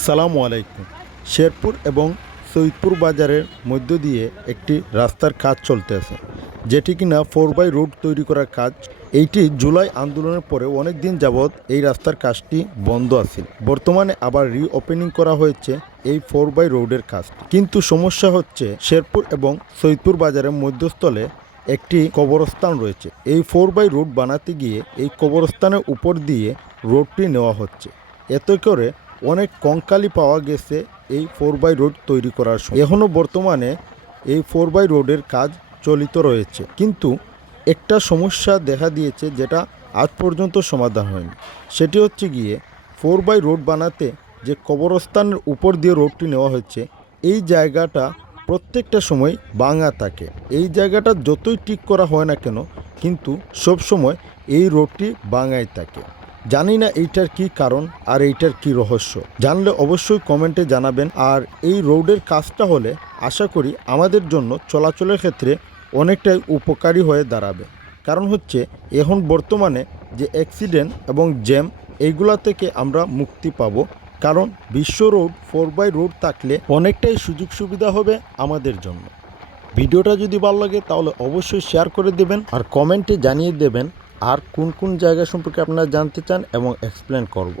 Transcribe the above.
আসসালামু আলাইকুম। শেরপুর এবং সৈয়দপুর বাজারের মধ্য দিয়ে একটি রাস্তার কাজ চলতে আছে, যেটি কিনা ফোর বাই রোড তৈরি করার কাজ। এইটি জুলাই আন্দোলনের পরে অনেক দিন যাবৎ এই রাস্তার কাজটি বন্ধ আছে বর্তমানে আবার রিওপেনিং করা হয়েছে এই ফোর বাই রোডের কাজ। কিন্তু সমস্যা হচ্ছে শেরপুর এবং সৈয়দপুর বাজারের মধ্যস্থলে একটি কবরস্থান রয়েছে। এই ফোর বাই রোড বানাতে গিয়ে এই কবরস্থানের উপর দিয়ে রোডটি নেওয়া হচ্ছে। এতে করে অনেক কঙ্কালি পাওয়া গেছে এই ফোর বাই রোড তৈরি করার সময়। এখনও বর্তমানে এই ফোর বাই রোডের কাজ চলিত রয়েছে। কিন্তু একটা সমস্যা দেখা দিয়েছে যেটা আজ পর্যন্ত সমাধান হয়নি। সেটি হচ্ছে গিয়ে ফোর বাই রোড বানাতে যে কবরস্থানের উপর দিয়ে রোডটি নেওয়া হচ্ছে, এই জায়গাটা প্রত্যেকটা সময় ভাঙা থাকে। এই জায়গাটা যতই ঠিক করা হয় না কেন, কিন্তু সব সময় এই রোডটি ভাঙাই থাকে। জানি না এইটার কি কারণ আর এইটার কি রহস্য। জানলে অবশ্যই কমেন্টে জানাবেন। আর এই রোডের কাজটা হলে আশা করি আমাদের জন্য চলাচলের ক্ষেত্রে অনেকটাই উপকারী হয়ে দাঁড়াবে। কারণ হচ্ছে, এখন বর্তমানে যে অ্যাক্সিডেন্ট এবং জ্যাম, এইগুলা থেকে আমরা মুক্তি পাবো। কারণ বিশ্ব রোড, ফোর বাই রোড থাকলে অনেকটাই সুযোগ সুবিধা হবে আমাদের জন্য। ভিডিওটা যদি ভালো লাগে, তাহলে অবশ্যই শেয়ার করে দেবেন। আর কমেন্টে জানিয়ে দেবেন আর কোন কোন জায়গা সম্পর্কে আপনারা জানতে চান এবং এক্সপ্লেন করব।